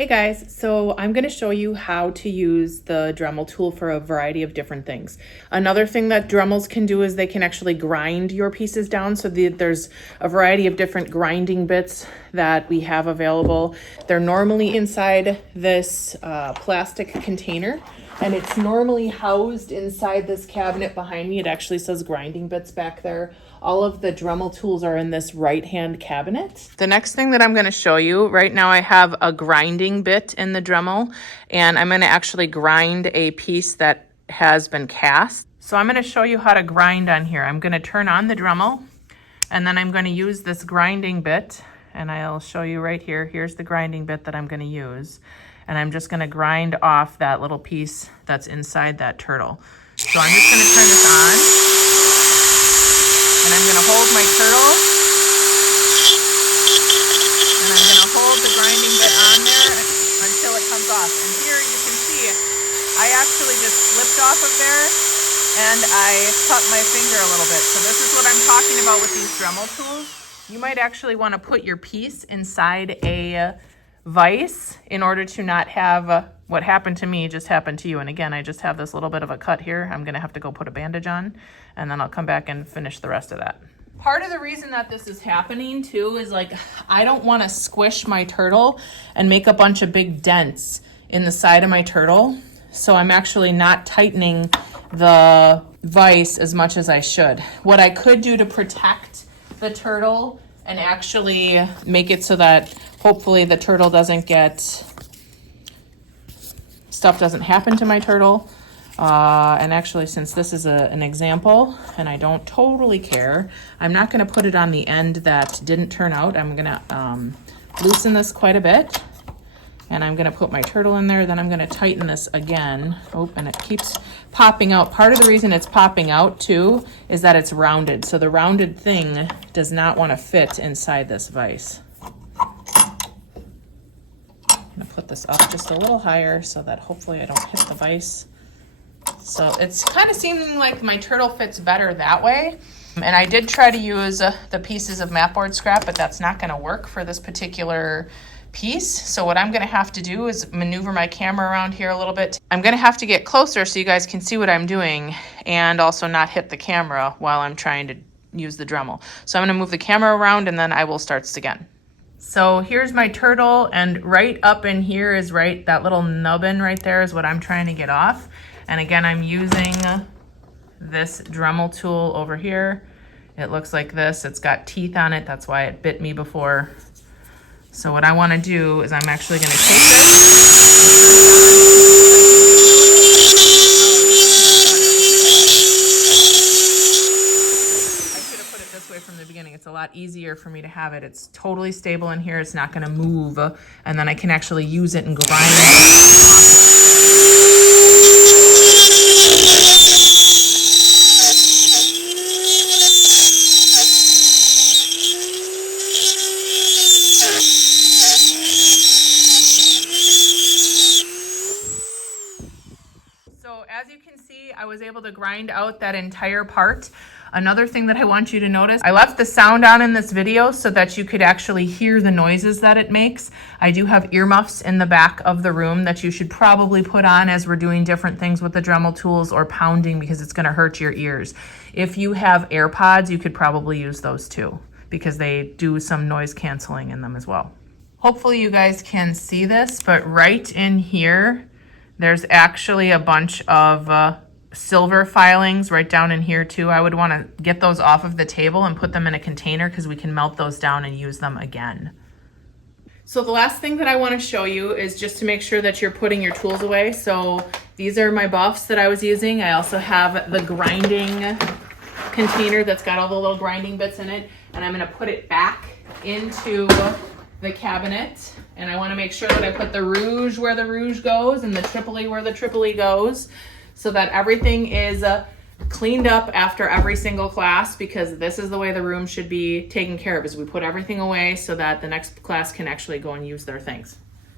Hey guys, so I'm going to show you how to use the Dremel tool for a variety of different things. Another thing that Dremels can do is they can actually grind your pieces down, so there's a variety of different grinding bits that we have available. They're normally inside this plastic container, and it's normally housed inside this cabinet behind me. It actually says grinding bits back there. All of the Dremel tools are in this right-hand cabinet. The next thing that I'm going to show you, right now I have a grinding bit in the Dremel, and I'm going to actually grind a piece that has been cast. So I'm going to show you how to grind on here. I'm going to turn on the Dremel, and then I'm going to use this grinding bit, and I'll show you right here. Here's the grinding bit that I'm going to use, and I'm just going to grind off that little piece that's inside that turtle. So I'm just going to turn this on. And I'm going to hold my turtle, and I'm going to hold the grinding bit on there until it comes off. And here you can see I actually just slipped off of there and I cut my finger a little bit. So this is what I'm talking about with these Dremel tools. You might actually want to put your piece inside a vise in order to not have what happened to me just happened to you. And again, I just have this little bit of a cut here. I'm going to have to go put a bandage on, and then I'll come back and finish the rest of that. Part of the reason that this is happening too is like I don't want to squish my turtle and make a bunch of big dents in the side of my turtle. So I'm actually not tightening the vise as much as I should. What I could do to protect the turtle and actually make it so that hopefully the turtle doesn't get, stuff doesn't happen to my turtle. And actually, since this is an example and I don't totally care, I'm not going to put it on the end that didn't turn out. I'm going to loosen this quite a bit, and I'm going to put my turtle in there. Then I'm going to tighten this again. Oh, and it keeps popping out. Part of the reason it's popping out too is that it's rounded. So the rounded thing does not want to fit inside this vise. I'm going to put this up just a little higher so that hopefully I don't hit the vise. So it's kind of seeming like my turtle fits better that way. And I did try to use the pieces of mat board scrap, but that's not going to work for this particular piece. So what I'm going to have to do is maneuver my camera around here a little bit. I'm going to have to get closer so you guys can see what I'm doing and also not hit the camera while I'm trying to use the Dremel. So I'm going to move the camera around, and then I will start this again. So here's my turtle, and right up in here is that little nubbin right there is what I'm trying to get off. And again, I'm using this Dremel tool over here. It looks like this. It's got teeth on it. That's why it bit me before. So what I want to do is I'm actually going to take I should have put it this way from the beginning. It's a lot easier for me to have it. It's totally stable in here. It's not going to move. And then I can actually use it and grind it. So as you can see, I was able to grind out that entire part. Another thing that I want you to notice, I left the sound on in this video so that you could actually hear the noises that it makes. I do have earmuffs in the back of the room that you should probably put on as we're doing different things with the Dremel tools, or pounding, because it's going to hurt your ears. If you have AirPods, you could probably use those too, because they do some noise canceling in them as well. Hopefully you guys can see this, but right in here, there's actually a bunch of silver filings right down in here too. I would want to get those off of the table and put them in a container, because we can melt those down and use them again. So the last thing that I want to show you is just to make sure that you're putting your tools away. So these are my buffs that I was using. I also have the grinding container that's got all the little grinding bits in it, and I'm going to put it back into the cabinet. And I want to make sure that I put the rouge where the rouge goes and the Tripoli where the Tripoli goes, so that everything is cleaned up after every single class, because this is the way the room should be taken care of, is we put everything away so that the next class can actually go and use their things.